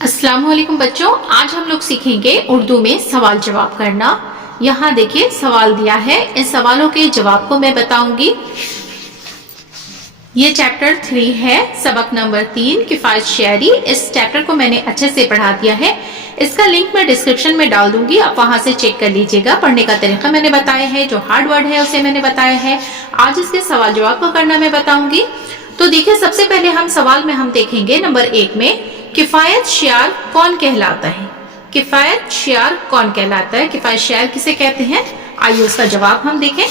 अस्सलाम वालेकुम बच्चों, आज हम लोग सीखेंगे उर्दू में सवाल जवाब करना। यहाँ देखिए सवाल दिया है, इन सवालों के जवाब को मैं बताऊंगी। ये चैप्टर 3 है, सबक नंबर 3 किफायत शायरी। इस चैप्टर को मैंने अच्छे से पढ़ा दिया है। इसका लिंक मैं डिस्क्रिप्शन में डाल दूंगी, आप वहां से चेक कर लीजिएगा। पढ़ने का तरीका मैंने बताया है, जो हार्ड वर्ड है उसे मैंने बताया है। आज इसके सवाल जवाब को करना मैं बताऊंगी। तो देखिए सबसे पहले हम सवाल में हम देखेंगे नंबर 1 में, किफायत शायर कौन कहलाता है। किफायत शायर कौन कहलाता है, किफायत शायर किसे कहते हैं। आइए उसका जवाब हम देखें।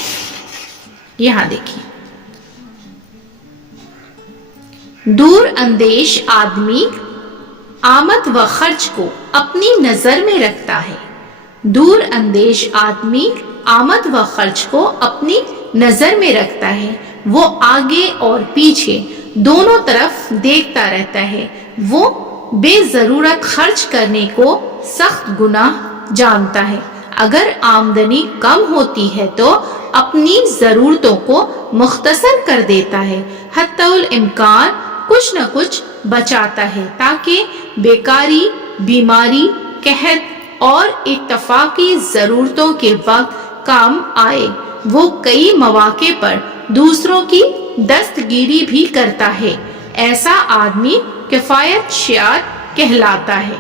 यहाँ देखिए, दूर अंदेश आदमी आमद व खर्च को अपनी नजर में रखता है। दूर अंदेश आदमी आमद व खर्च को अपनी नजर में रखता है। वो आगे और पीछे दोनों तरफ देखता रहता है। वो बेजरूरत खर्च करने को सख्त गुनाह जानता है। अगर आमदनी कम होती है तो अपनी जरूरतों को मुख्तसर कर देता है। हत्तउल इम्कान कुछ न कुछ बचाता है ताकि बेकारी, बीमारी, कहत और इत्तफाकी जरूरतों के वक्त काम आए। वो कई मौके पर दूसरों की दस्तगीरी भी करता है। ऐसा आदमी किफायत शायर कहलाता है।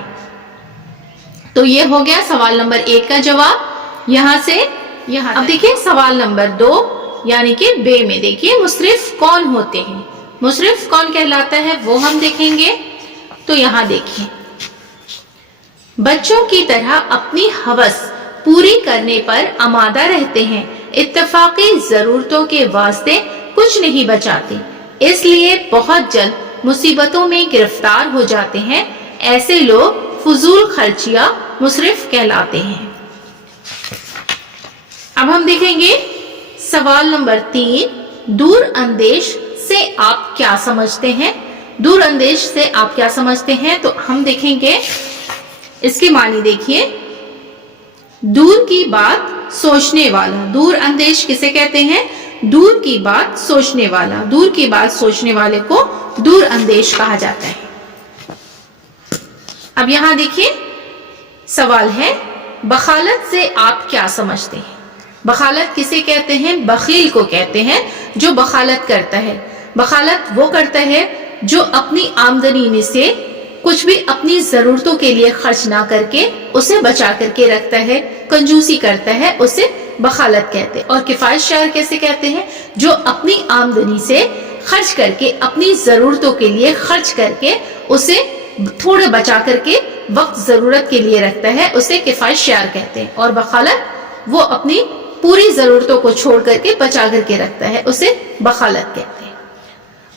तो ये हो गया सवाल नंबर 1 का जवाब। यहाँ से यहाँ अब देखिए सवाल नंबर 2 यानी कि बे में देखिए, मुसरिफ कौन होते हैं। मुसरिफ कौन कहलाता है वो हम देखेंगे। तो यहाँ देखिए, बच्चों की तरह अपनी हवस पूरी करने पर आमादा रहते हैं। इत्तफाकी जरूरतों के वास्ते कुछ नहीं बचाते, इसलिए बहुत जल्द मुसीबतों में गिरफ्तार हो जाते हैं। ऐसे लोग फजूल खर्चिया मुसरिफ कहलाते हैं। अब हम देखेंगे सवाल नंबर 3, दूर अंदेश से आप क्या समझते हैं। दूर अंदेश से आप क्या समझते हैं, तो हम देखेंगे इसके मानी। देखिए, दूर की बात सोचने वाला। दूर अंदेश किसे कहते हैं, दूर की बात सोचने वाला। दूर की बात सोचने वाले को दूर अंदेश कहा जाता है। अब यहां देखिए सवाल है, बखालत से आप क्या समझते हैं। बखालत किसे कहते हैं, बखील को कहते हैं जो बखालत करता है। बखालत वो करता है जो अपनी आमदनी में से कुछ भी अपनी जरूरतों के लिए खर्च ना करके उसे बचा करके रखता है, कंजूसी करता है, उसे बखालत कहते हैं। और किफायत शायर कैसे कहते हैं, जो अपनी आमदनी से खर्च करके अपनी जरूरतों के लिए खर्च करके उसे थोड़ा बचा करके वक्त जरूरत के लिए रखता है, उसे किफायत शायर कहते हैं। और बखालत वो अपनी पूरी जरूरतों को छोड़ करके बचा करके रखता है, उसे बखालत कहते हैं।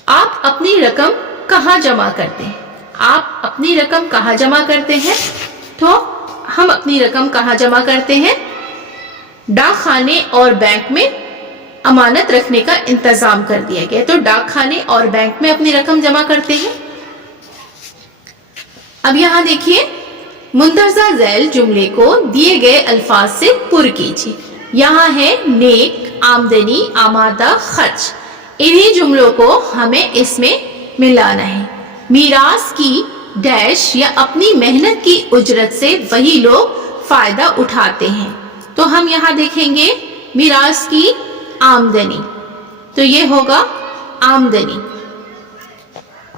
आप अपनी रकम कहाँ जमा करते हैं। आप अपनी रकम कहाँ जमा करते हैं, तो हम अपनी रकम कहाँ जमा करते हैं, डाक खाने और बैंक में अमानत रखने का इंतजाम कर दिया गया, तो डाक खाने और बैंक में अपनी रकम जमा करते हैं। अब यहाँ देखिए, मुंदरजा झैल जुमले को दिए गए अल्फाज से पुर कीजिए। यहाँ है नेक, आमदनी, आमादा, खर्च। इन्हीं जुमलों को हमें इसमें मिलाना है। मीरास की डैश या अपनी मेहनत की उजरत से वही लोग फायदा उठाते हैं। तो हम यहाँ देखेंगे मीरास की आमदनी, तो ये होगा आमदनी।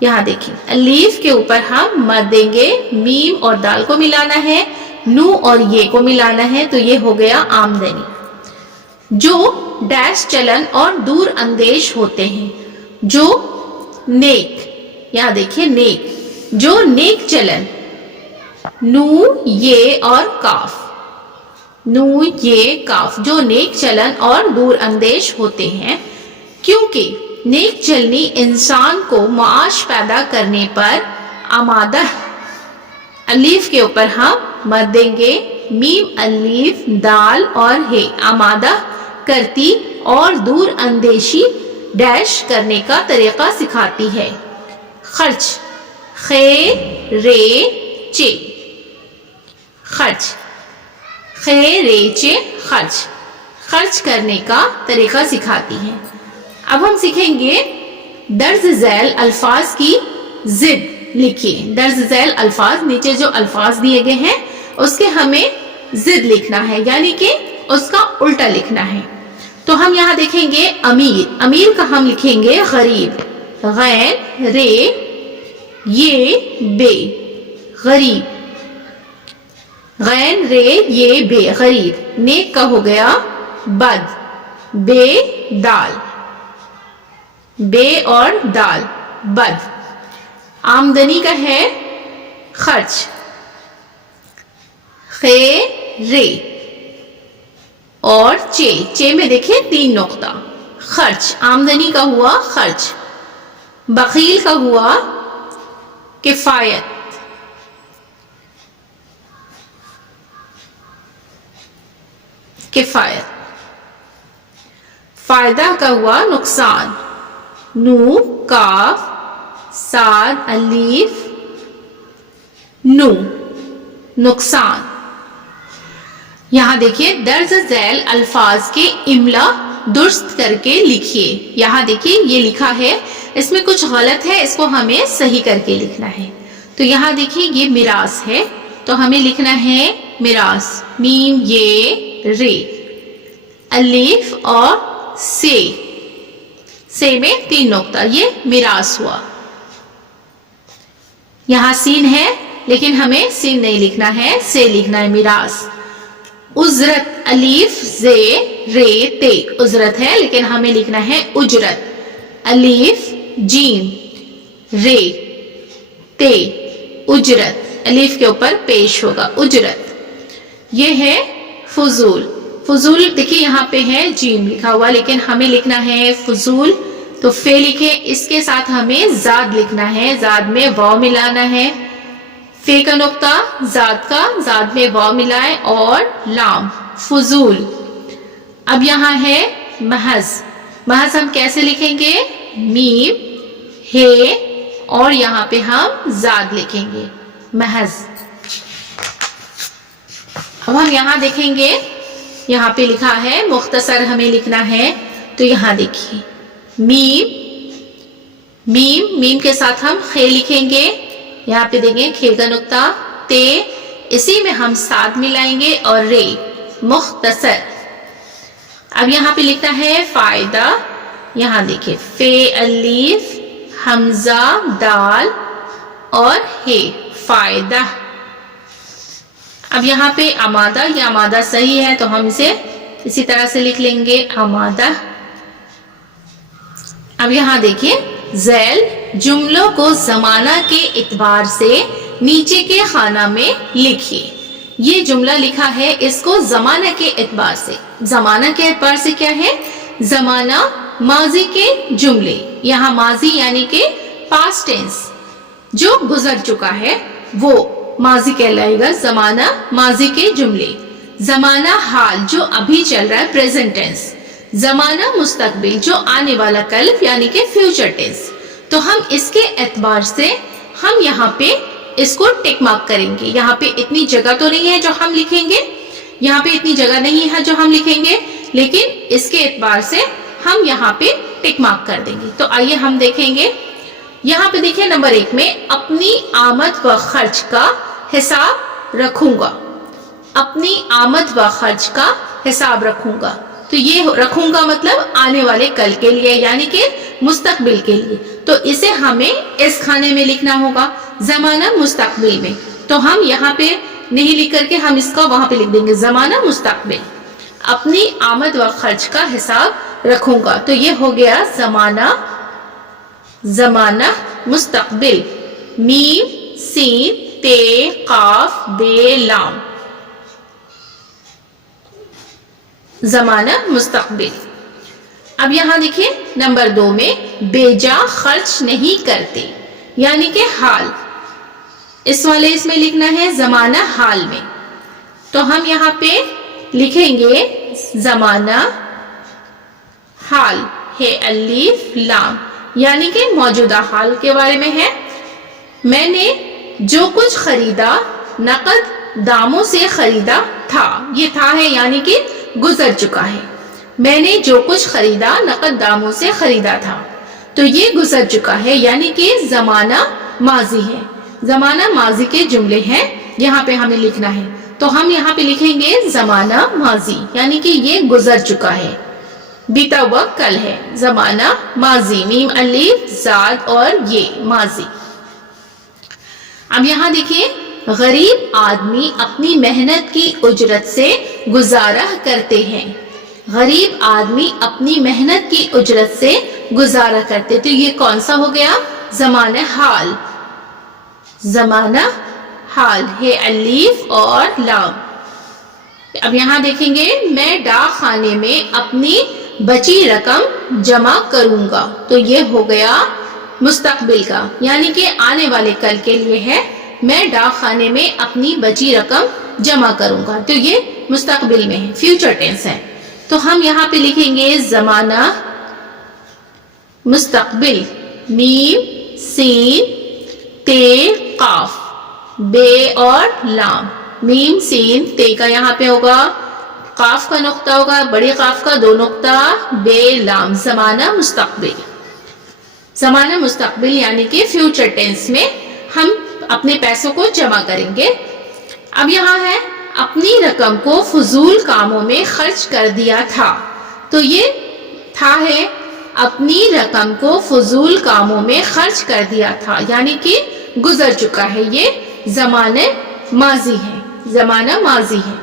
यहाँ देखिए अलीफ के ऊपर हम मद देंगे, मीम और दाल को मिलाना है, नू और ये को मिलाना है, तो ये हो गया आमदनी। जो डैश चलन और दूर अंदेश होते हैं, जो नेक, यहाँ देखिए नेक, जो नेक चलन, नू ये और काफ, नू ये काफ, जो नेक चलन और दूर अंदेश होते हैं। क्योंकि नेक चलनी इंसान को माश पैदा करने पर आमादा, अलीफ के ऊपर हम मद देंगे, मीम, अलीफ, दाल और हे, आमादा करती और दूर अंदेशी डैश करने का तरीका सिखाती है। खर्च, खे रे चे, खर्च, खे रे चे, खर्च, खर्च करने का तरीका सिखाती है। अब हम सीखेंगे दर्ज झैल अल्फाज की जिद। لکھیے. درج ذیل الفاظ نیچے جو الفاظ دیے گئے ہیں اس کے ہمیں ضد لکھنا ہے یعنی کہ اس کا الٹا لکھنا ہے. تو ہم یہاں دیکھیں گے امیر. امیر کا ہم لکھیں گے غریب. غین رے یہ بے غریب. غین رے یہ بے غریب. نیک کا ہو گیا بد. بے دال. بے اور دال بد. آمدنی کا ہے خرچ. خے رے اور چے میں دیکھیں 3 نقطہ. خرچ آمدنی کا ہوا خرچ. بخیل کا ہوا کفایت. کفایت. فائدہ کا ہوا نقصان. نو کاف صاد الف نو نقصان. یہاں دیکھیے درج ذیل الفاظ کے املا درست کر کے لکھیے. یہاں دیکھیے یہ لکھا ہے اس میں کچھ غلط ہے اس کو ہمیں صحیح کر کے لکھنا ہے. تو یہاں دیکھیے یہ میراث ہے تو ہمیں لکھنا ہے میراث. میم یہ رے الف اور سے میں 3 نقطہ یہ میراث ہوا. یہاں سین ہے لیکن ہمیں سین نہیں لکھنا ہے سے لکھنا ہے میراث. اجرت الف زے رے تے اجرت ہے لیکن ہمیں لکھنا ہے اجرت. الف جیم رے تے اجرت الف کے اوپر پیش ہوگا اجرت. یہ ہے فضول. فضول دیکھیے یہاں پہ ہے جیم لکھا ہوا لیکن ہمیں لکھنا ہے فضول تو فے لکھے. اس کے ساتھ ہمیں زاد لکھنا ہے. زاد میں واو ملانا ہے. فے کا نقطہ زاد کا زاد میں واو ملائے اور لام فضول. اب یہاں ہے محض. محض ہم کیسے لکھیں گے؟ میم ہے اور یہاں پہ ہم زاد لکھیں گے محض. اب ہم یہاں دیکھیں گے یہاں پہ لکھا ہے مختصر ہمیں لکھنا ہے. تو یہاں دیکھیے میم کے ساتھ ہم خے لکھیں گے. یہاں پہ دیکھیں کھے کا نقطہ تے اسی میں ہم ساتھ ملائیں گے اور رے مختصر. اب یہاں پہ لکھنا ہے فائدہ. یہاں دیکھیں فے الف حمزہ دال اور ہے فائدہ. اب یہاں پہ آمادہ یہ آمادہ صحیح ہے تو ہم اسے اسی طرح سے لکھ لیں گے آمادہ. اب یہاں دیکھیں ذیل جملوں کو زمانہ کے اعتبار سے نیچے کے خانہ میں لکھیے. یہ جملہ لکھا ہے اس کو زمانہ کے اعتبار سے. زمانہ کے اعتبار سے کیا ہے؟ زمانہ ماضی کے جملے. یہاں ماضی یعنی کہ پاسٹ ٹینس جو گزر چکا ہے وہ ماضی کہلائے گا. زمانہ ماضی کے جملے. زمانہ حال جو ابھی چل رہا ہے پریزنٹ ٹینس. زمانہ مستقبل جو آنے والا کل یعنی کہ فیوچر ٹینس. تو ہم اس کے اعتبار سے ہم یہاں پہ اس کو ٹک مارک کریں گے. یہاں پہ اتنی جگہ تو نہیں ہے جو ہم لکھیں گے. یہاں پہ اتنی جگہ نہیں ہے جو ہم لکھیں گے لیکن اس کے اعتبار سے ہم یہاں پہ ٹک مارک کر دیں گے. تو آئیے ہم دیکھیں گے. یہاں پہ دیکھیں نمبر 1 میں اپنی آمد و خرچ کا حساب رکھوں گا. اپنی آمد و خرچ کا حساب رکھوں گا. تو یہ رکھوں گا مطلب آنے والے کل کے لیے یعنی کہ مستقبل کے لیے. تو اسے ہمیں اس خانے میں لکھنا ہوگا زمانہ مستقبل میں. تو ہم یہاں پہ نہیں لکھ کر کے ہم اس کا وہاں پہ لکھ دیں گے زمانہ مستقبل. اپنی آمد و خرچ کا حساب رکھوں گا. تو یہ ہو گیا زمانہ مستقبل. میم سین تے قاف بے لام زمانہ مستقبل. اب یہاں دیکھیں نمبر 2 میں بیجا خرچ نہیں کرتے یعنی کہ حال. اس میں لکھنا ہے زمانہ حال میں. تو ہم یہاں پہ لکھیں گے زمانہ حال ہے الف لام یعنی کہ موجودہ حال کے بارے میں ہے. میں نے جو کچھ خریدا نقد داموں سے خریدا تھا. یہ تھا ہے یعنی کہ گزر چکا ہے. میں نے جو کچھ خریدا نقد داموں سے خریدا تھا. تو یہ گزر چکا ہے یعنی کہ زمانہ माजी है। जमाना माजी के जुमले हैं, यहाँ पे हमें लिखना है। तो हम यहाँ पे लिखेंगे जमाना माजी, यानी कि ये गुजर चुका है, बीता हुआ कल है। जमाना माजी, मीम अलीफ जाद और ये माजी। अब यहाँ देखिए, गरीब आदमी अपनी मेहनत की उजरत से गुजारा करते हैं। गरीब आदमी अपनी मेहनत की उजरत से गुजारा करते, तो ये कौन सा हो गया? ज़माना हाल। ज़माना हाल है अलीफ और लाम। अब यहाँ देखेंगे, मैं डाक खाने में अपनी बची रकम जमा करूंगा, तो ये हो गया मुस्तकबिल का, यानी कि आने वाले कल के लिए है। मैं डाक खाने में अपनी बची रकम जमा करूंगा, तो ये मुस्तकबिल में है, फ्यूचर टेंस है। तो हम यहाँ पे लिखेंगे ज़माना मुस्तकबिल, मीम सीन ते काफ, बे और लाम। मीम सीन ते का यहाँ पे होगा, काफ का नुक्ता होगा, बड़े काफ का 2 नुक्ता, बे लाम। ज़माना मुस्तकबिल, ज़माना मुस्तकबिल यानी कि फ्यूचर टेंस में हम अपने पैसों को जमा करेंगे। अब यहाँ है, अपनी रकम को फजूल कामों में खर्च कर दिया था, तो ये था है, अपनी रकम को फजूल कामों में खर्च कर दिया था, यानी कि गुजर चुका है, ये ज़माने माजी है, ज़माना माजी है।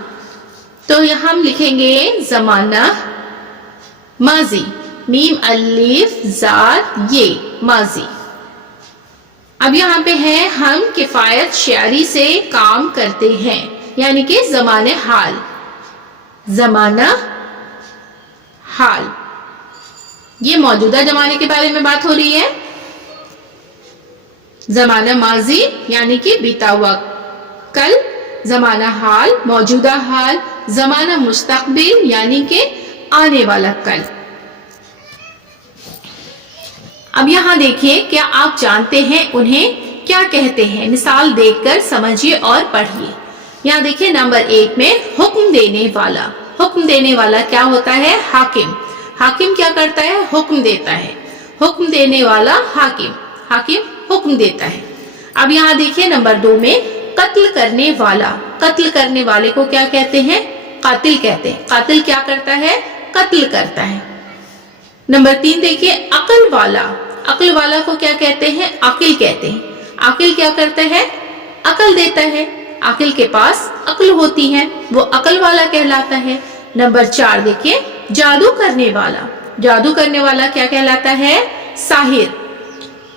तो यहाँ हम लिखेंगे ज़माना माजी, मीम अलीफ जाद ये माजी। अब यहाँ पे है, हम किफायत शारी से काम करते हैं, यानी कि ज़माने हाल। ज़माना हाल, ये मौजूदा जमाने के बारे में बात हो रही है। ज़माना माजी यानी कि बीता हुआ कल, ज़माना हाल मौजूदा हाल, ज़माना मुस्तकबिल यानी कि आने वाला कल। अब यहाँ देखिए, क्या आप जानते हैं उन्हें क्या कहते हैं? मिसाल देखकर समझिए और पढ़िए। यहाँ देखिए, नंबर 1 में हुक्म देने वाला। हुक्म देने वाला क्या होता है? हाकिम। हाकिम क्या करता है? हुक्म देता है। हुक्म देने वाला हाकिम, हाकिम हुक्म देता है। अब यहाँ देखिए, नंबर 2 में कत्ल करने वाला। कत्ल करने वाले को क्या कहते हैं? कातिल कहते हैं। कातिल क्या करता है? कत्ल करता है। नंबर 3 देखिए, अक्ल वाला। अक्ल वाला को क्या कहते हैं? आकिल कहते हैं। आकिल क्या करता है? अक्ल देता है। आकिल के पास अक्ल होती है, वो अक्ल वाला कहलाता है। नंबर 4 देखिए, जादू करने वाला। जादू करने वाला क्या कहलाता है? साहिर।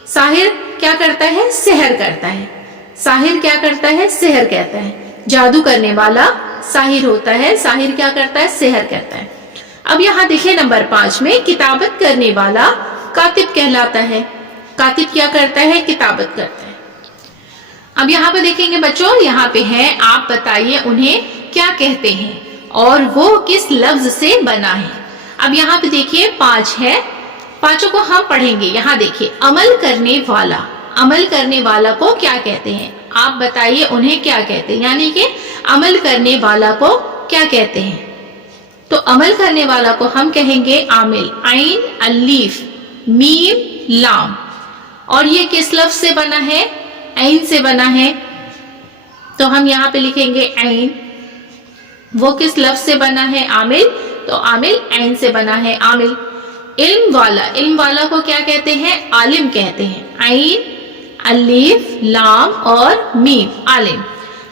साहिर क्या करता है? सेहर करता है। साहिर क्या करता है? सेहर कहता है। जादू करने वाला साहिर होता है, साहिर क्या करता है? सेहर करता है। अब यहाँ देखिए, नंबर 5 में किताबत करने वाला कातिब कहलाता है। कातिब क्या करता है? किताबत करता है। अब यहाँ पे देखेंगे बच्चों, यहाँ पे है, आप बताइए उन्हें क्या कहते हैं और वो किस लफ्ज से बना है। अब यहाँ पे देखिए 5 है, पांचों को हम पढ़ेंगे। यहाँ देखिए, अमल करने वाला। अमल करने वाला को क्या कहते हैं? आप बताइए उन्हें क्या कहते हैं, यानी कि अमल करने वाला को क्या कहते हैं? तो अमल करने वाला को हम कहेंगे आमिल, आइन अलीफ मीम लाम। और ये किस लफ्ज से बना है? ऐन से बना है, तो हम यहाँ पे लिखेंगे ऐन। वो किस लफ्ज से बना है? आमिल, तो आमिल ऐन से बना है, आमिल। इल्म वाला, इल्म वाला को क्या कहते हैं? आलिम कहते हैं। ऐन अलीफ लाम और मीम, आलिम।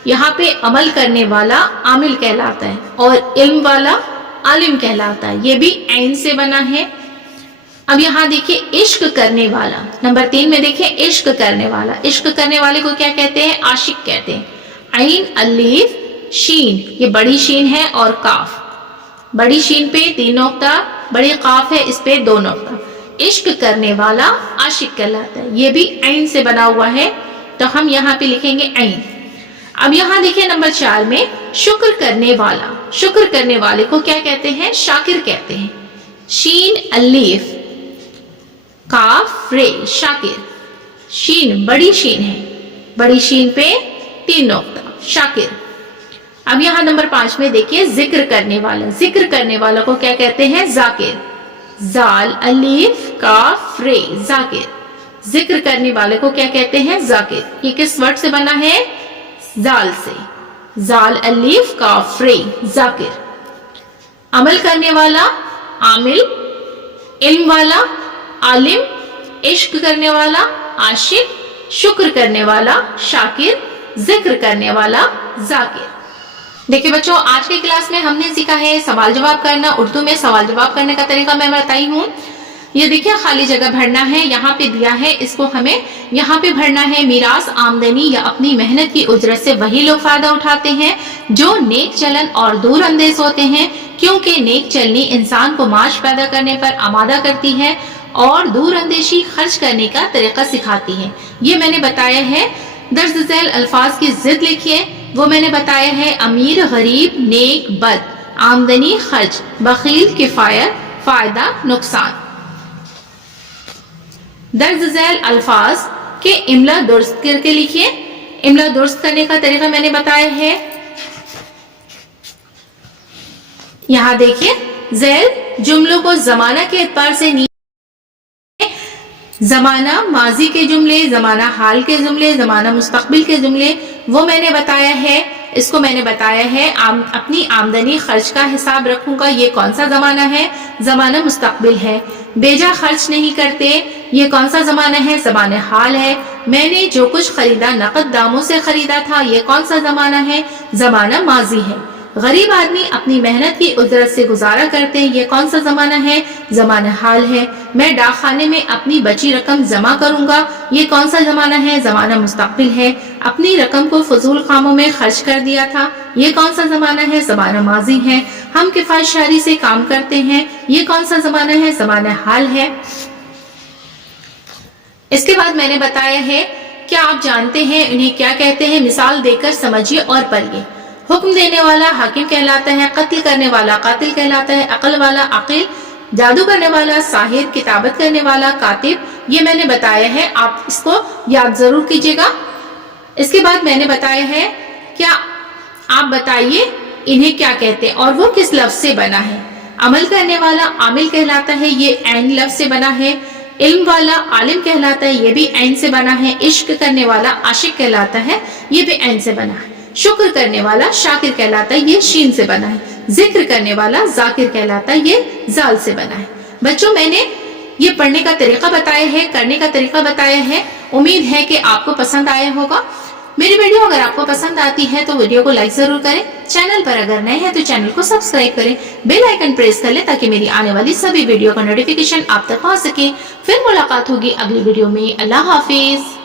यहाँ पे अमल करने वाला आमिल कहलाता है और इल्म वाला आलिम कहलाता है, ये भी ऐन से बना है। अब यहाँ देखिए, इश्क करने वाला। नंबर 3 में देखिए, इश्क करने वाला। इश्क करने वाले को क्या कहते हैं? आशिक कहते हैं। ऐन अलीफ शीन, ये बड़ी शीन है और काफ। बड़ी शीन पे 3 नुक्ता, बड़ी काफ है, इस पे 2 नुक्ता। इश्क करने वाला आशिक कहलाता है, ये भी ऐन से बना हुआ है, तो हम यहाँ पे लिखेंगे ऐन। अब यहाँ देखिए, नंबर 4 में शुक्र करने वाला। शुक्र करने वाले को क्या कहते हैं? शाकिर कहते हैं। शीन अलीफ काफ रे, शाकिर। शीन बड़ी शीन है, बड़ी शीन पे 3 नुक्ता, शाकिर। अब यहाँ नंबर 5 में देखिए, जिक्र करने वाला। जिक्र करने वाला को क्या कहते हैं? जाकिर। जाल अलीफ काफ रे, जाकिर। जिक्र करने वाले को क्या कहते हैं? जाकिर। ये किस वर्ड से बना है? जाल से। जाल अलीफ काफ रे, जाकिर। अमल करने वाला आमिल, इल्म वाला आलिम, इश्क करने वाला आशिक, शुक्र करने वाला शाकिर, जिक्र करने वाला जाकिर। देखिए बच्चों, आज के क्लास में हमने सीखा है सवाल जवाब करना। उर्दू में सवाल जवाब करने का तरीका मैं बताई हूँ। ये देखिए खाली जगह भरना है, यहाँ पे दिया है, इसको हमें यहाँ पे भरना है। मीरास, आमदनी या अपनी मेहनत की उजरत से वही लोग फायदा उठाते हैं जो नेक चलन और दूर अंदेज होते हैं, क्योंकि नेक चलनी इंसान को माश पैदा करने पर आमादा करती है और दूर अंदेशी खर्च करने का तरीका सिखाती है। ये मैंने बताया है। दर्ज झैल अल्फाज की जिद लिखिए। वो मैंने बताया है अमीर, गरीब, नेक, बद, आमदनी, खर्च, बखील, किफायत, फायदा, नुकसान। दर्ज झैल अल्फाज के इमला दुरुस्त करके लिखिए। इमला दुरुस्त करने का तरीका मैंने बताया है। यहां देखिए, झैल जुमलों को जमाना के एतबार से जमाना माजी के जुमले, जमाना हाल के जुमले, जमाना मुस्तकबिल के जुमले, वो मैंने बताया है। इसको मैंने बताया है अपनी आमदनी खर्च का हिसाब रखूंगा, ये कौन सा जमाना है? जमाना मुस्तकबिल है। बेजा खर्च नहीं करते, ये कौन सा जमाना है? जमाना हाल है। मैंने जो कुछ खरीदा नकद दामों से खरीदा था, ये कौन सा जमाना है? जमाना माजी है। गरीब आदमी अपनी मेहनत की उजरत से गुजारा करते हैं, ये कौन सा जमाना है? जमाना हाल है। मैं डाकखाने में अपनी बची रकम जमा करूंगा, ये कौन सा जमाना है? जमाना मुस्तकबिल है। अपनी रकम को फजूल कामों में खर्च कर दिया था, ये कौन सा जमाना है? जमाना माजी है। हम किफायतशारी से काम करते हैं, ये कौन सा जमाना है? जमाना हाल है। इसके बाद मैंने बताया है, क्या आप जानते हैं इन्हें क्या कहते हैं? मिसाल देकर समझिए और पढ़िए। हुक्म देने वाला हाकिम कहलाता है, कत्ल करने वाला कातिल कहलाता है, अकल वाला अकील, जादू करने वाला साहिर, किताबत करने वाला कातिब। ये मैंने बताया है, आप इसको याद जरूर कीजिएगा। इसके बाद मैंने बताया है, क्या आप बताइए इन्हें क्या कहते हैं और वो किस लफ्ज से बना है? अमल करने वाला आमिल कहलाता है, ये ऐन लफ्ज से बना है। इल्म वाला आलिम कहलाता है, ये भी ऐन से बना है। इश्क करने वाला आशिक कहलाता है, ये भी ऐन से बना है। शुक्र करने वाला शाकिर कहलाता है, ये शीन से बना है। जिक्र करने वाला जाकिर कहलाता है, ये जाल से बना है। बच्चों, मैंने ये पढ़ने का तरीका बताया है, करने का तरीका बताया है। उम्मीद है कि आपको पसंद आया होगा। मेरी वीडियो अगर आपको पसंद आती है तो वीडियो को लाइक जरूर करें। चैनल पर अगर नए हैं तो चैनल को सब्सक्राइब करें, बेल आइकन प्रेस कर लें ताकि मेरी आने वाली सभी वीडियो का नोटिफिकेशन आप तक पहुंच सके। फिर मुलाकात होगी अगली वीडियो में। अल्लाह हाफिज।